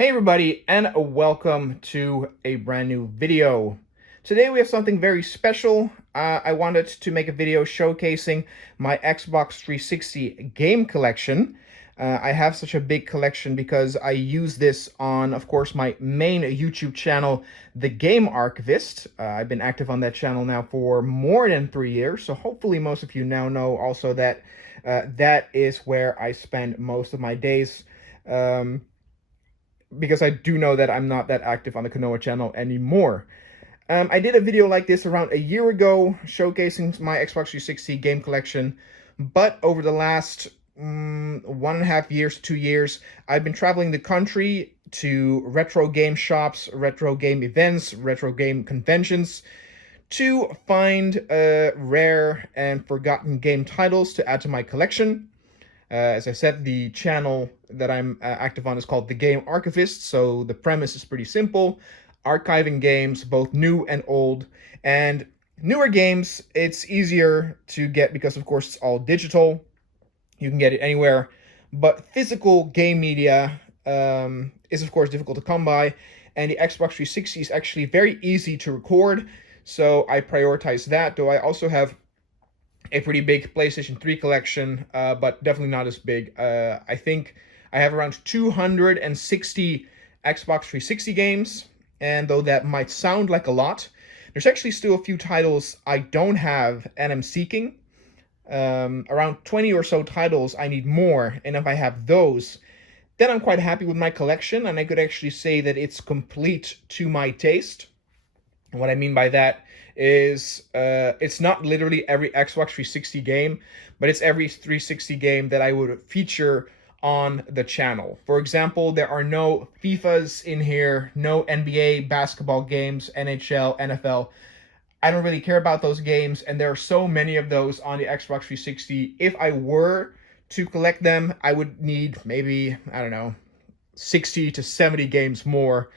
Hey everybody, and welcome to a brand new video. Today we have something very special. I wanted to make a video showcasing my Xbox 360 game collection. I have such a big collection because I use this on, of course, my main YouTube channel, the Game Archivist. I've been active on that channel now for more than 3 years, so hopefully most of you now know also that that is where I spend most of my days. Because I do know that I'm not that active on the Konoha channel anymore. I did a video like this around a year ago, showcasing my Xbox 360 game collection, but over the last 1.5 years, 2 years, I've been traveling the country to retro game shops, retro game events, retro game conventions, to find rare and forgotten game titles to add to my collection. As I said, the channel that I'm active on is called the Game Archivist, so the premise is pretty simple. Archiving games, both new and old. And newer games, it's easier to get because, of course, it's all digital. You can get it anywhere. But physical game media is, of course, difficult to come by. And the Xbox 360 is actually very easy to record, so I prioritize that, though I also have a pretty big PlayStation 3 collection, but definitely not as big. I think I have around 260 Xbox 360 games, and though that might sound like a lot, there's actually still a few titles I don't have and I'm seeking. Around 20 or so titles I need more, and if I have those, then I'm quite happy with my collection, and I could actually say that it's complete to my taste. And what I mean by that is it's not literally every Xbox 360 game, but it's every 360 game that I would feature on the channel. For example, there are no FIFAs in here, no NBA basketball games, NHL, NFL. I don't really care about those games, and there are so many of those on the Xbox 360. If I were to collect them, I would need maybe, I don't know, 60 to 70 games more.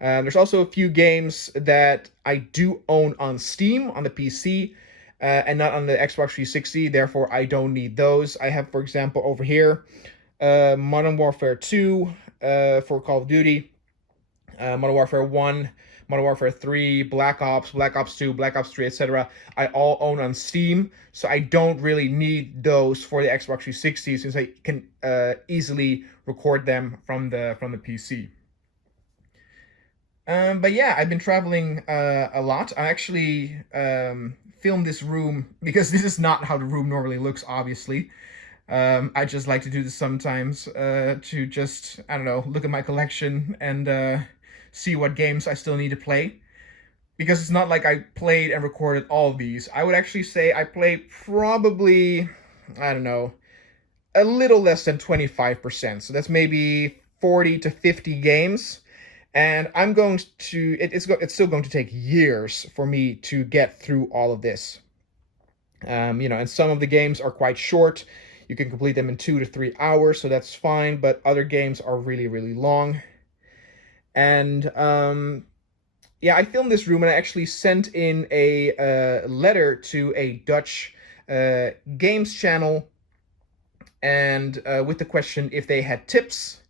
There's also a few games that I do own on Steam on the PC and not on the Xbox 360. Therefore, I don't need those. I have, for example, over here, Modern Warfare 2 for Call of Duty, Modern Warfare 1, Modern Warfare 3, Black Ops, Black Ops 2, Black Ops 3, etc. I all own on Steam, so I don't really need those for the Xbox 360 since I can easily record them from the PC. But yeah, I've been traveling a lot. I actually filmed this room because this is not how the room normally looks, obviously. I just like to do this sometimes to just, I don't know, look at my collection and see what games I still need to play. Because it's not like I played and recorded all of these. I would actually say I played probably, I don't know, a little less than 25%. So that's maybe 40 to 50 games. And I'm going to, it's still going to take years for me to get through all of this. And some of the games are quite short. You can complete them in 2 to 3 hours, so that's fine. But other games are really, really long. And yeah, I filmed this room and I actually sent in a letter to a Dutch games channel, and with the question if they had tips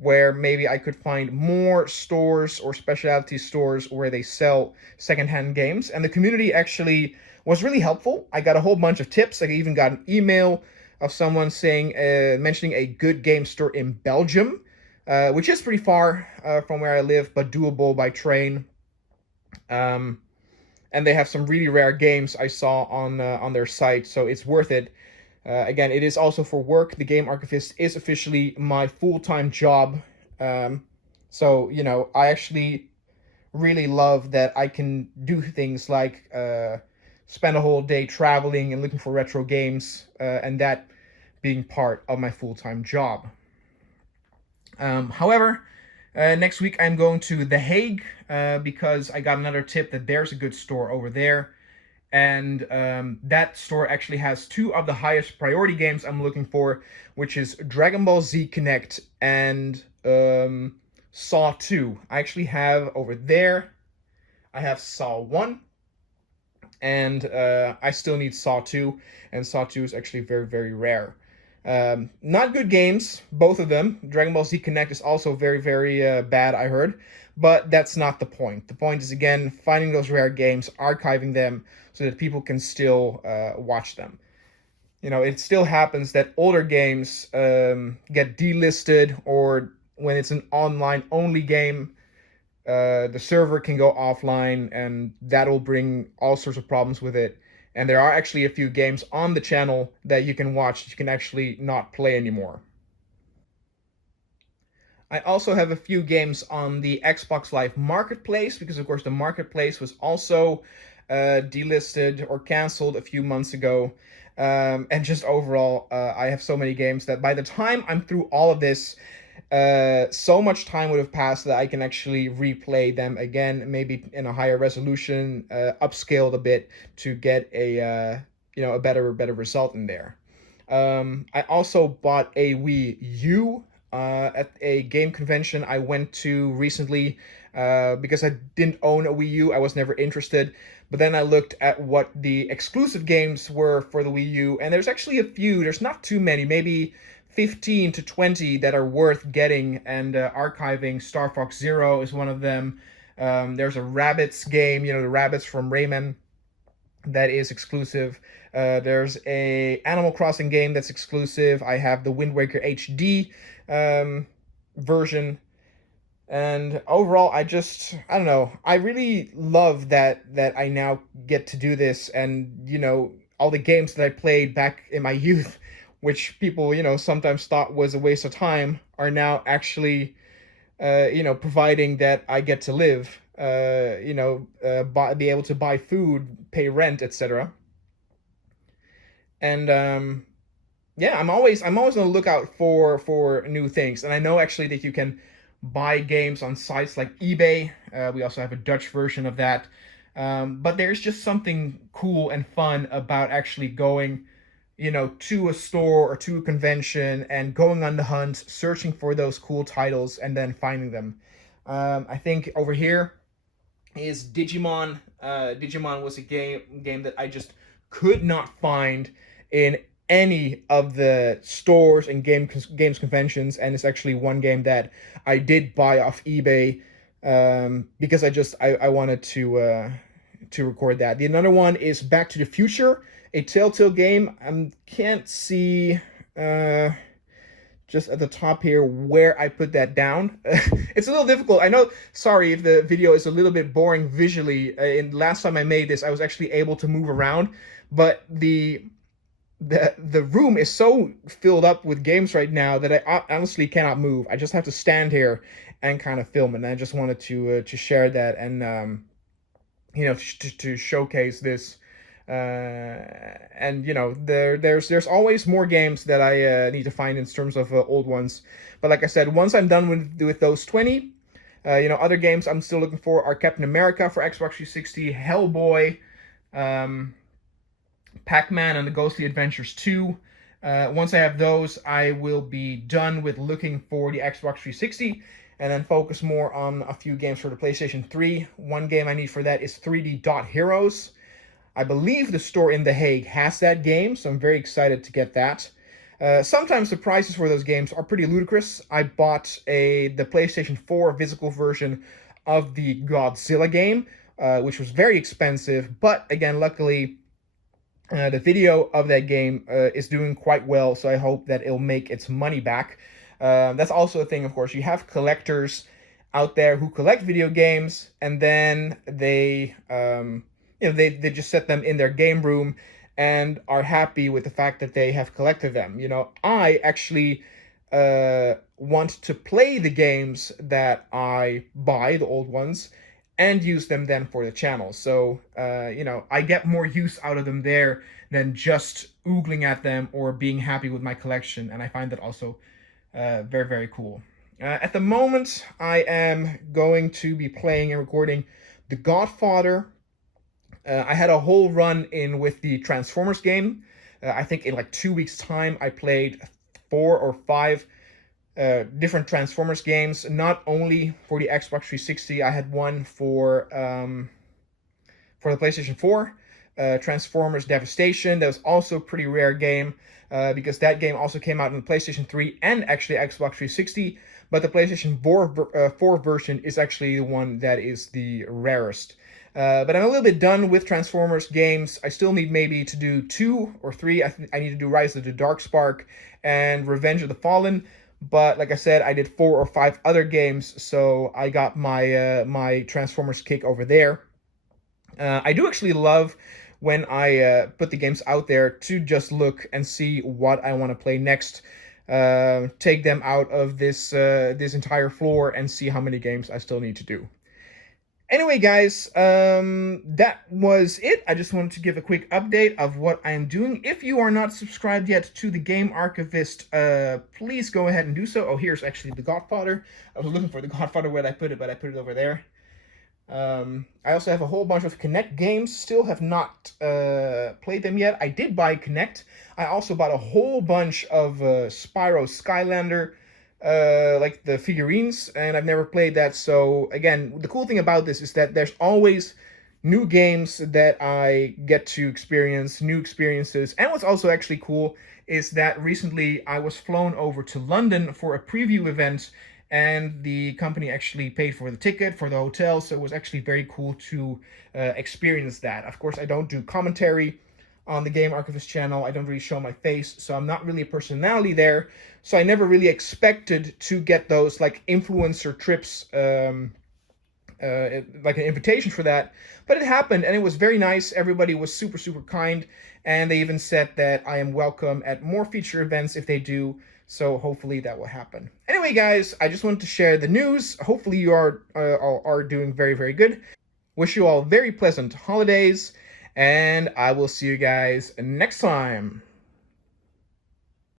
where maybe I could find more stores or specialty stores where they sell secondhand games. And the community actually was really helpful. I got a whole bunch of tips. I even got an email of someone saying, mentioning a good game store in Belgium, which is pretty far from where I live, but doable by train. And they have some really rare games I saw on their site, so it's worth it. Again, it is also for work. The Game Archivist is officially my full-time job. So, I actually really love that I can do things like spend a whole day traveling and looking for retro games, and that being part of my full-time job. However, next week I'm going to The Hague because I got another tip that there's a good store over there. And that store actually has two of the highest priority games I'm looking for, which is Dragon Ball Z Connect and Saw 2. I actually have over there, I have Saw 1, and I still need Saw 2, and Saw 2 is actually very, very rare. Not good games, both of them. Dragon Ball Z Connect is also very, very bad, I heard. But that's not the point. The point is, again, finding those rare games, archiving them so that people can still watch them. You know, it still happens that older games get delisted, or when it's an online only game, the server can go offline, and that'll bring all sorts of problems with it. And there are actually a few games on the channel that you can watch that you can actually not play anymore. I also have a few games on the Xbox Live Marketplace because, of course, the Marketplace was also delisted or canceled a few months ago. And just overall, I have so many games that by the time I'm through all of this, so much time would have passed that I can actually replay them again, maybe in a higher resolution, upscaled a bit to get a a better result in there. I also bought a Wii U at a game convention I went to recently because I didn't own a Wii U. I was never interested. But then I looked at what the exclusive games were for the Wii U, and there's actually a few. There's not too many, maybe 15 to 20 that are worth getting and archiving. Star Fox Zero is one of them. There's a Rabbits game, you know, the rabbits from Rayman, that is exclusive. There's a Animal Crossing game that's exclusive. I have the Wind Waker HD version, and overall, I don't know. I really love that I now get to do this, and all the games that I played back in my youth, which people sometimes thought was a waste of time, are now actually providing that I get to live, be able to buy food, pay rent, etc. And yeah, I'm always on the lookout for new things. And I know actually that you can buy games on sites like eBay. We also have a Dutch version of that. But there's just something cool and fun about actually going, to a store or to a convention and going on the hunt, searching for those cool titles and then finding them. I think over here is Digimon. Digimon was a game that I just could not find in any of the stores and games conventions, and it's actually one game that I did buy off eBay because I wanted to record that. The another one is Back to the Future, a Telltale game. I can't see just at the top here where I put that down. It's a little difficult. I know, sorry if the video is a little bit boring visually. In last time I made this, I was actually able to move around, but the room is so filled up with games right now that I honestly cannot move. I just have to stand here and kind of film it. And I just wanted to share that and to showcase this. And there's always more games that I need to find in terms of old ones. But like I said, once I'm done with those 20, other games I'm still looking for are Captain America for Xbox 360, Hellboy, Pac-Man and the Ghostly Adventures 2. Once I have those, I will be done with looking for the Xbox 360 and then focus more on a few games for the PlayStation 3. One game I need for that is 3D Dot Heroes. I believe the store in The Hague has that game, so I'm very excited to get that. Sometimes the prices for those games are pretty ludicrous. I bought the PlayStation 4 physical version of the Godzilla game, which was very expensive, but again, luckily, the video of that game is doing quite well, so I hope that it'll make its money back. That's also a thing, of course. You have collectors out there who collect video games, and then they just set them in their game room and are happy with the fact that they have collected them. I actually want to play the games that I buy, the old ones, and use them then for the channel. So, I get more use out of them there than just oogling at them or being happy with my collection. And I find that also very, very cool. At the moment, I am going to be playing and recording The Godfather. I had a whole run in with the Transformers game. I think in like 2 weeks' time, I played 4 or 5 different Transformers games, not only for the Xbox 360. I had one for the PlayStation 4, Transformers Devastation. That was also a pretty rare game because that game also came out on the PlayStation 3 and actually Xbox 360. But the PlayStation 4 version is actually the one that is the rarest. But I'm a little bit done with Transformers games. I still need maybe to do 2 or 3. I need to do Rise of the Darkspark and Revenge of the Fallen. But like I said, I did 4 or 5 other games, so I got my my Transformers kick over there. I do actually love when I put the games out there to just look and see what I want to play next. Take them out of this entire floor and see how many games I still need to do. Anyway, guys, that was it. I just wanted to give a quick update of what I am doing. If you are not subscribed yet to the Game Archivist, please go ahead and do so. Oh, here's actually The Godfather. I was looking for The Godfather where I put it, but I put it over there. I also have a whole bunch of Kinect games. Still have not played them yet. I did buy Kinect. I also bought a whole bunch of Spyro Skylander, like the figurines, and I've never played that. So again, the cool thing about this is that there's always new games that I get to experience, new experiences. And what's also actually cool is that recently I was flown over to London for a preview event, and the company actually paid for the ticket, for the hotel, so it was actually very cool to experience that. Of course, I don't do commentary on the Game Archivist channel. I don't really show my face, so I'm not really a personality there. So I never really expected to get those like influencer trips, like an invitation for that. But it happened, and it was very nice. Everybody was super, super kind, and they even said that I am welcome at more feature events if they do. So hopefully that will happen. Anyway, guys, I just wanted to share the news. Hopefully you are doing very, very good. Wish you all very pleasant holidays, and I will see you guys next time.